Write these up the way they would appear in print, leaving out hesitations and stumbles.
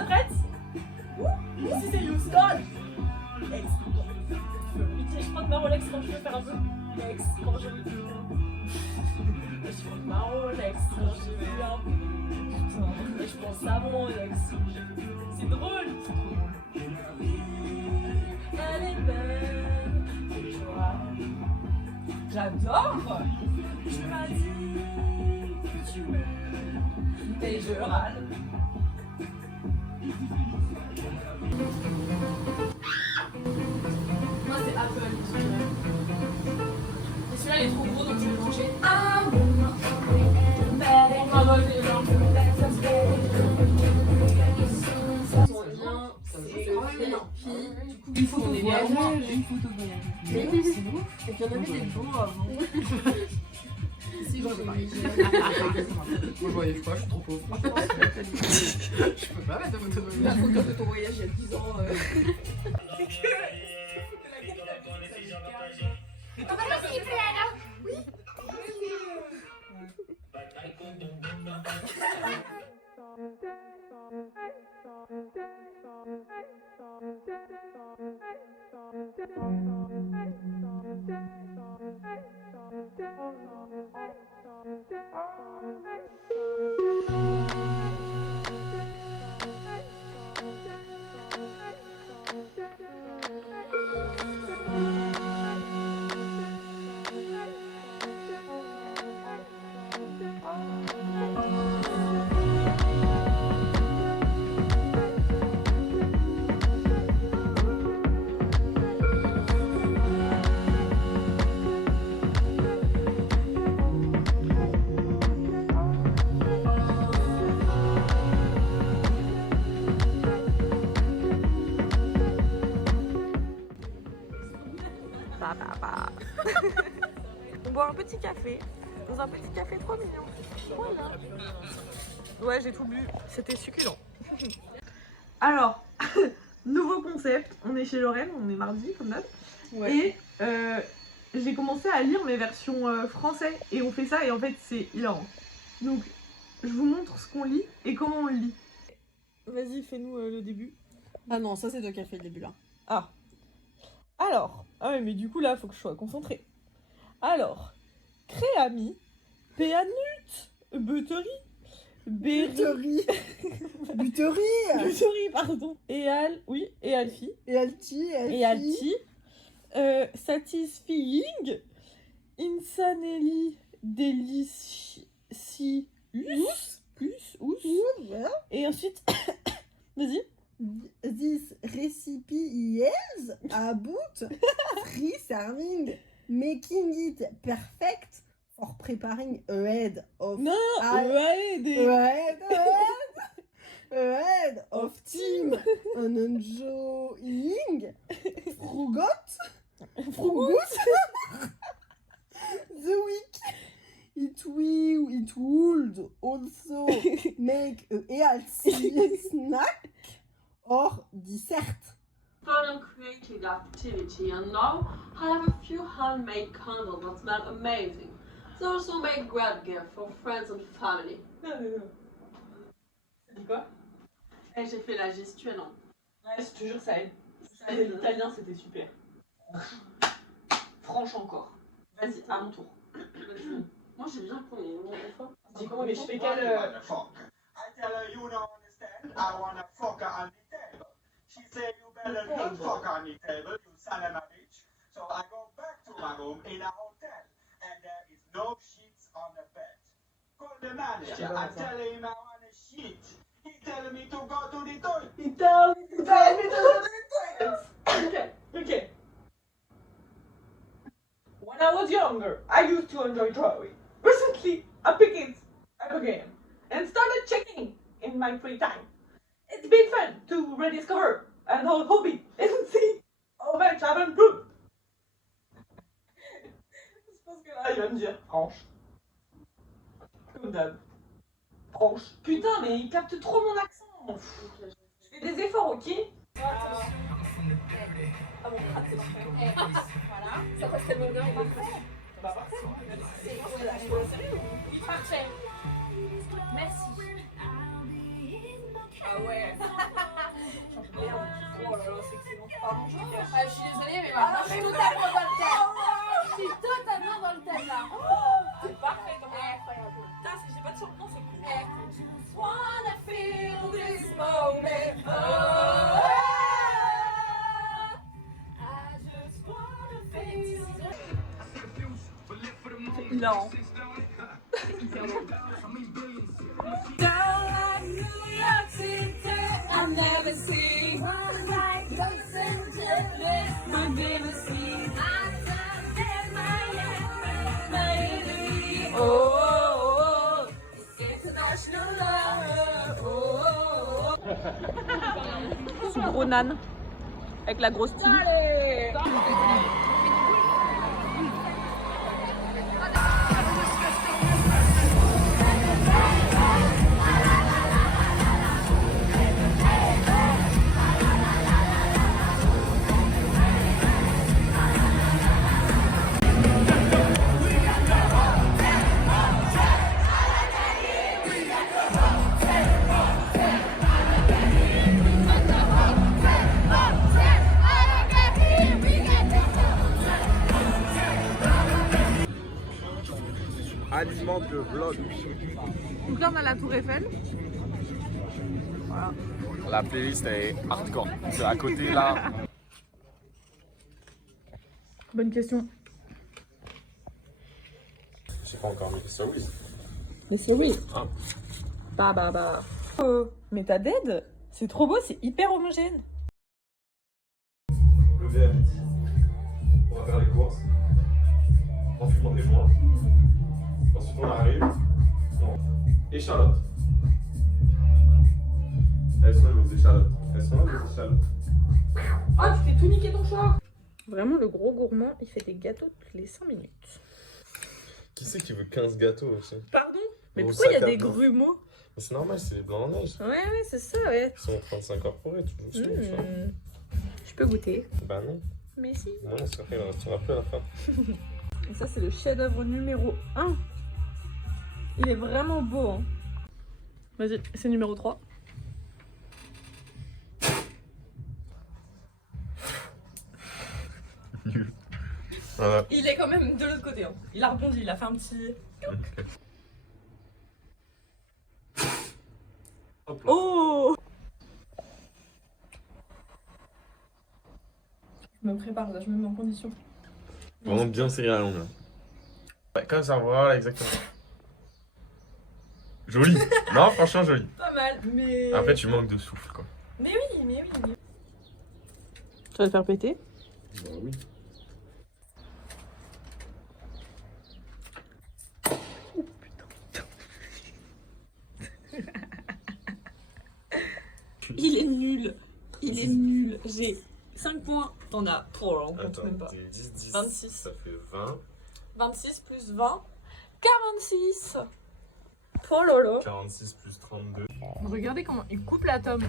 T'es prête? Si c'est Houston. Ex. Je prends ma Rolex quand je veux faire un peu. Ex. Quand je veux. Je prends ma Rolex quand je veux un peu. Putain, je pense à mon ex. C'est drôle. Elle est belle. Tu vois. J'adore. Tu m'as dit que tu m'aimes. Et je râle. Moi c'est Apple. Et celui-là il est trop gros donc je vais le manger. On va manger le blanc. C'est quand même bien. Une photo voyage. Une photo voyage. Mais oui, c'est beau. Et puis on avait des beaux avant. C'est bon, moi je voyage pas, je suis trop pauvre. Je peux pas mettre de photo voyage. La photo de ton voyage il y a 10 ans. Oui. On boit un petit café, dans un petit café trop mignon. Voilà. Ouais, j'ai tout bu, c'était succulent. Alors, nouveau concept, on est chez Lorraine, on est mardi comme d'hab. Ouais. Et j'ai commencé à lire mes versions français et on fait ça et en fait c'est hilarant. Donc, je vous montre ce qu'on lit et comment on le lit. Vas-y, fais-nous le début. Ah non, ça c'est toi qui as fait le début là. Ah. Alors, ah ouais, mais du coup là, faut que je sois concentrée. Alors, Créami, Péanut, Buterie, Buterie. Buterie. Buterie, pardon. Et Alfie. Et Alti. Satisfying, Insanely Delicious. Et ensuite, vas-y. This recipe is about free serving, making it perfect for preparing ahead of ahead of team and enjoying frugot the week. It would also make a healthy snack or dessert. Fun and creative activity, and now I have a few handmade candles that smell amazing. They also make great gift for friends and family. Non. Ça dit quoi? J'ai fait la gestuelle, non? Ouais, je te jure, ça aide. L'italien, c'était super. Franche encore. Vas-y, à mon tour. Moi, j'ai bien pris une fois. Dis comment, mais je fais quel... I tell her you don't understand. I wanna fuck her on the table. She said you better not fuck her on the table, you son of a bitch. So I go back to my room in a hotel, and there is no sheets on the bed. Call the manager. I tell him I want a sheet. He tell me to go to the toilet. He tell me to go to the toilet. Okay. When I was younger, I used to enjoy drawing. Recently, I picked it up again and started checking in my free time. It's been fun to rediscover an old hobby and see how much I've improved. Je pense que là, il va me dire franche. Comme d'hab. Franche. Putain, mais il capte trop mon accent. Je fais des efforts, ok? Ah bon, c'est parfait. Voilà, ça passe tellement bien. Bah parfait. C'est bon, je suis sérieux. Oui, parfait. Merci. Ah ouais. vraiment choquée. Ah, je suis désolée, mais maintenant je suis totalement dans le thème. Je suis totalement dans le thème là. C'est parfait, donc Incroyable. putain, si j'ai pas de surnom, c'est cool. I just wanna feel this moment. Oh, I just wanna feel. Non. I've never seen one like Los Angeles. I've never seen my enemy. Oh, oh, oh. International love. Oh, oh, oh. Sous gros nan. Avec la grosse tige. Aliment de vlog. Donc là, on a la tour Eiffel. Voilà. La playlist est hardcore. C'est à côté là. Bonne question. Je sais pas encore, mais c'est oui. Mais c'est oui. Ah. Bah. Mais t'as dead. C'est trop beau, c'est hyper homogène. Levé à midi. On va faire les courses. En fumant des joints. Ensuite on arrive. Bon. Et Charlotte. Elles sont là les échalotes. Elles sont là les échalotes. Ah, tu fais tout niquer ton choix. Vraiment, le gros gourmand, il fait des gâteaux toutes les 5 minutes. Qui c'est qui veut 15 gâteaux aussi? Pardon? Mais Au pourquoi il y a sac à des dos. grumeaux? Mais c'est normal, c'est les blancs en neige. Ouais, c'est ça, ouais. Ils sont en train de s'incorporer, tu veux tu vois. Je peux goûter. Bah non. Mais si. Non, c'est vrai, il en restera plus à la fin. Et ça, c'est le chef-d'œuvre numéro 1. Il est vraiment beau. Hein. Vas-y, c'est numéro 3. Voilà. Il est quand même de l'autre côté. Hein. Il a rebondi, il a fait un petit. Hop là. Oh! Je me prépare, là, je me mets en condition. Vraiment bien serré à la longue là. Ouais, comme ça, voilà, exactement. Joli. Non, franchement joli. Pas mal, mais. Après, tu manques de souffle quoi. Mais oui. Tu vas le faire péter? Bah oui. Il est nul. Il est nul. J'ai 5 points. T'en as. Oh là, on compte Attends, même pas. 10, 10, 26. ça fait 20. 26 plus 20. 46. Oh là là. 46 plus 32. Regardez comment il coupe la tome.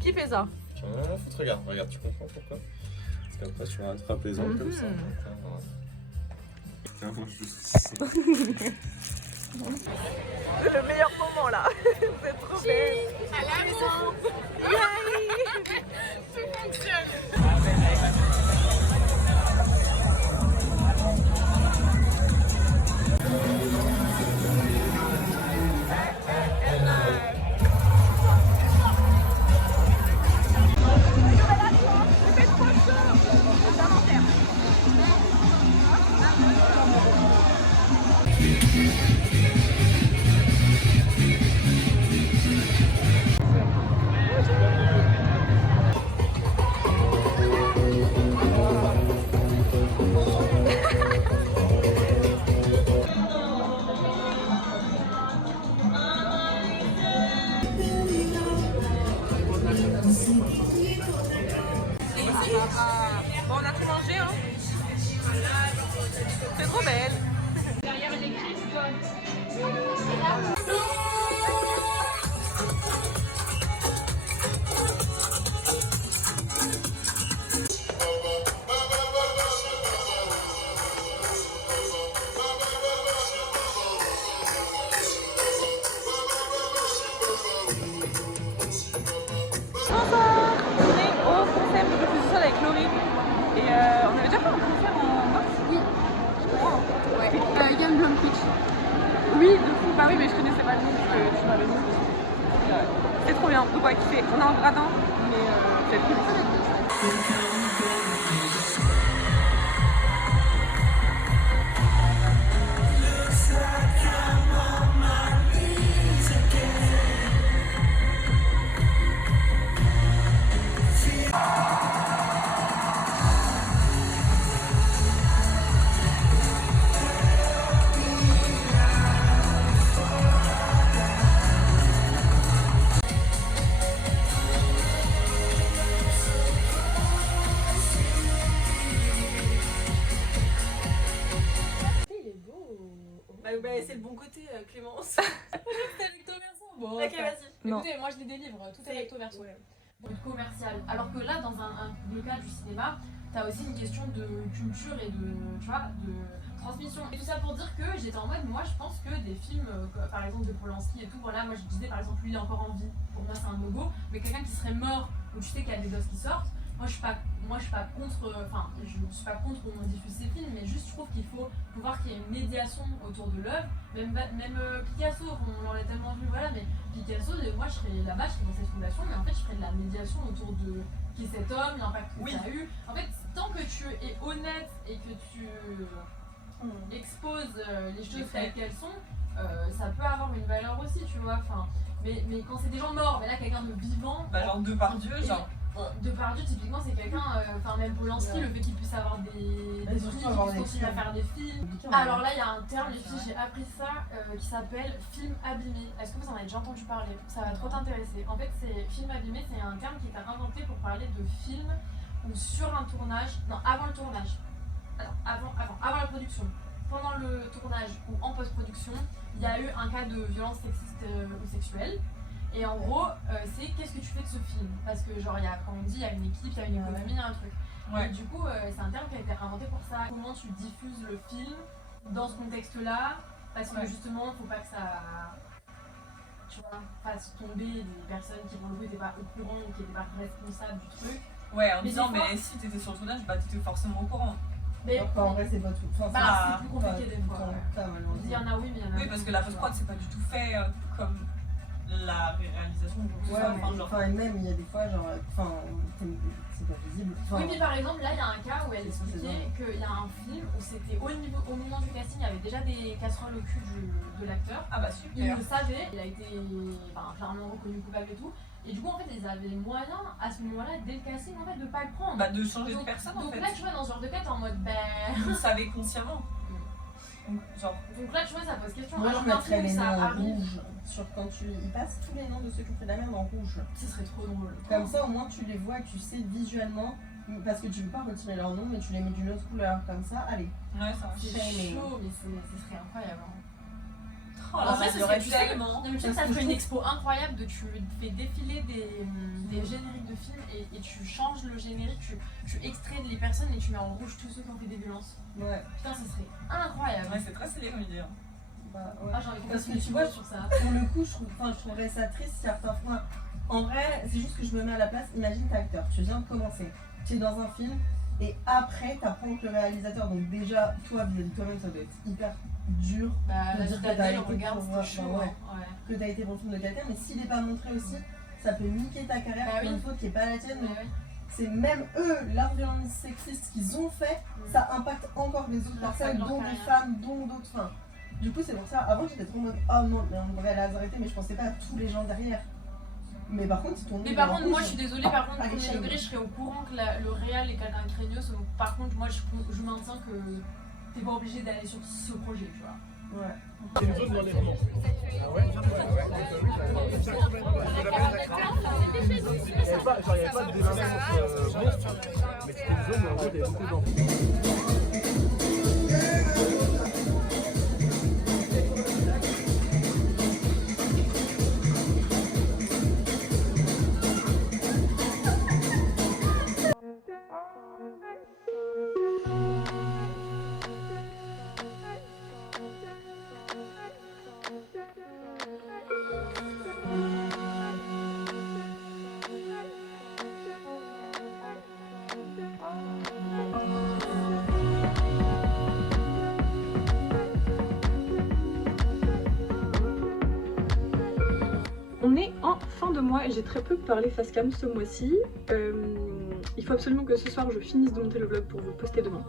Qui fait ça? Tu en as rien à foutre, regarde, tu comprends pourquoi? Parce qu'après, tu vas attraper les ongles comme ça. Tiens, moi, juste. Le meilleur moment là. C'est trop belle. À la maison. Tout fonctionne. Bon, on a tout mangé, hein. C'est trop belle. Bonsoir. On est au concept de plus seul avec Laurie. quoi kiffer. On est en gradin, mais c'est cool. C'est le bon côté, Clémence. C'est recto verso. Bon, ok, vas-y. Non. Écoutez, moi je les délivre, tout est recto verso. Commercial. Alors que là, dans le cas du cinéma, t'as aussi une question de culture et de, tu vois, de transmission. Et tout ça pour dire que j'étais en mode, moi je pense que des films, par exemple de Polanski et tout, voilà, moi je disais par exemple, lui il est encore en vie, pour moi c'est un no-go, mais quelqu'un qui serait mort, où tu sais qu'il y a des doses qui sortent, moi je suis pas contre, enfin je suis pas contre qu'on diffuse ces films, mais juste je trouve qu'il faut pouvoir qu'il y ait une médiation autour de l'œuvre, même Picasso, on l'aurait tellement vu, voilà, mais Picasso, moi je serais là-bas, je serais dans cette fondation, mais en fait je ferais de la médiation autour de qui est cet homme, l'impact que ça a eu. En fait, tant que tu es honnête et que tu exposes les choses telles qu'elles sont, ça peut avoir une valeur aussi, tu vois. Enfin, mais quand c'est des gens morts, mais là quelqu'un de vivant, Bah genre Depardieu, genre. Depardieu typiquement c'est quelqu'un, enfin même Polanski, le fait qu'il puisse avoir des prix, qu'il puisse continuer à faire des films. Alors là il y a un terme, les filles, j'ai appris ça, qui s'appelle film abîmé. Est-ce que vous en avez déjà entendu parler? Ça va trop t'intéresser. En fait c'est film abîmé, c'est un terme qui est inventé pour parler de films où sur un tournage, non avant le tournage, avant la production, pendant le tournage ou en post-production, il y a eu un cas de violence sexiste ou sexuelle. Et en gros, c'est qu'est-ce que tu fais de ce film? Parce que genre, comme on dit, il y a une équipe, il y a une économie, il y a un truc. Ouais. Et du coup, c'est un terme qui a été inventé pour ça. Comment tu diffuses le film dans ce contexte-là? Parce que justement, faut pas que ça, tu vois, fasse tomber des personnes qui, pour le coup, n'étaient pas au courant ou qui n'étaient pas responsables du truc. Ouais, en disant, mais si t'étais sur le tournage, bah t'étais forcément au courant. Mais en vrai, c'est pas tout. Enfin, c'est plus compliqué des fois. Il y en a oui, mais il y en a. Oui, parce que la post-prod, c'est pas du tout fait comme la réalisation. Enfin, même il y a des fois, genre, enfin, c'est pas visible. Oui, mais par exemple, là, il y a un cas où elle expliquait qu'il y a un film où c'était au moment du casting, il y avait déjà des casseroles au cul de l'acteur. Ah bah super. Il le savait, il a été clairement reconnu coupable et tout. Et du coup, en fait, ils avaient les moyens, à ce moment-là, dès le casting, en fait, de pas le prendre. Bah, de changer de personne, en fait. Donc là, tu vois, dans ce genre de cas, t'es en mode, Vous le savez consciemment. Donc là, tu vois, ça pose question. Moi, je mettrais les noms en arrive. rouge. Quand ils passent tous les noms de ceux qui ont fait de la merde en rouge. Ce serait trop drôle. Comme ça, au moins, tu les vois et tu sais visuellement. Parce que tu veux pas retirer leur nom, mais tu les mets d'une autre couleur. Comme ça, allez. Ouais, ça va. C'est chaud, mais ce serait incroyable. Oh, en vrai, ce serait tellement. Ça ferait une expo incroyable de tu fais défiler des génériques de films et tu changes le générique, tu extrais les personnes et tu mets en rouge tous ceux qui ont fait des violences. Ouais. Putain, ce serait incroyable. Ouais, c'est très stylé comme idée. Bah, ouais. Ah, j'ai envie parce que tu vois, sur ça. Pour le coup, je trouverais ça triste certains fois. En vrai, c'est juste que je me mets à la place. Imagine t'es acteur, tu viens de commencer, tu es dans un film et après t'apprends que le réalisateur, donc déjà toi vis-à-vis de toi-même, ça doit être hyper dur de dire que t'as été que t'as été pour le film de quelqu'un, mais s'il n'est pas montré aussi, ça peut niquer ta carrière pour une faute qui est pas la tienne. C'est même eux, leur violence sexiste qu'ils ont fait, ça impacte encore les autres personnes, dont des femmes, dont d'autres. Enfin, du coup, c'est pour ça. Avant, j'étais trop en mode oh non, on devrait aller arrêter, mais je pensais pas à tous les gens derrière. Mais par contre, si ton nom. Mais par contre, moi je suis désolée, par contre, premier degré, je serais au courant que le réal est quelqu'un de craignos. Donc, par contre, moi je maintiens que t'es pas obligé d'aller sur ce projet, tu vois. Ouais. C'est une zone dans les romans. Ah ouais? Il n'y avait pas de délinquance monstre, mais c'était une zone où en fait il y avait beaucoup d'enfants. On est en fin de mois et j'ai très peu parlé face cam ce mois-ci. Il faut absolument que ce soir je finisse de monter le vlog pour vous le poster demain.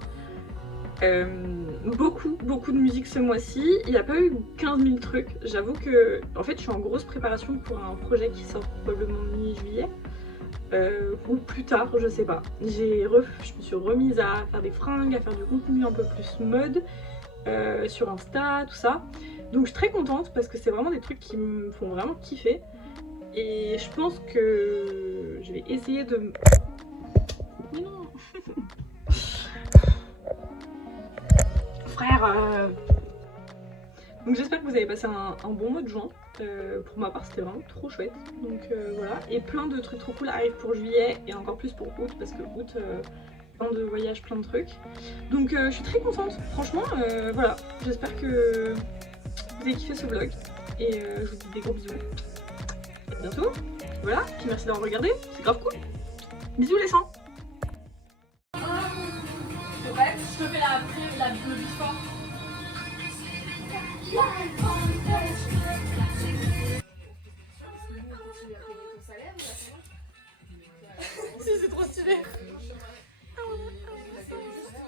Beaucoup de musique ce mois-ci. Il n'y a pas eu 15 000 trucs. J'avoue que en fait je suis en grosse préparation pour un projet qui sort probablement mi-juillet. Ou plus tard, je sais pas. Je me suis remise à faire des fringues, à faire du contenu un peu plus mode sur Insta, tout ça. Donc je suis très contente parce que c'est vraiment des trucs qui me font vraiment kiffer. Et je pense que je vais essayer de... Mais non. Frère Donc j'espère que vous avez passé un bon mois de juin. Pour ma part c'était vraiment trop chouette. Donc voilà. Et plein de trucs trop cool arrivent pour juillet et encore plus pour août parce que août, plein de voyages, plein de trucs. Donc je suis très contente. Franchement, voilà. J'espère que vous avez kiffé ce vlog. Et je vous dis des gros bisous. À bientôt. Voilà. Puis merci d'avoir regardé. C'est grave cool. Bisous les seins. Ouais, je te fais le before. Si, c'est trop stylé.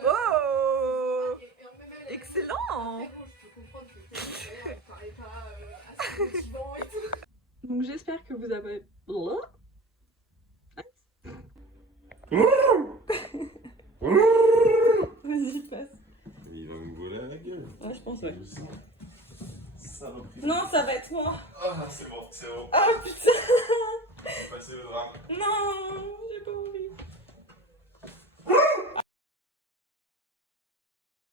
Oh, excellent. Donc j'espère que vous avez... Vas-y, passe. Il va me voler à la gueule. Ouais, je pense, ouais. Ça repris. Non, ça va être moi. Ah, c'est bon, c'est bon. Ah putain. On va passer le drame. Non.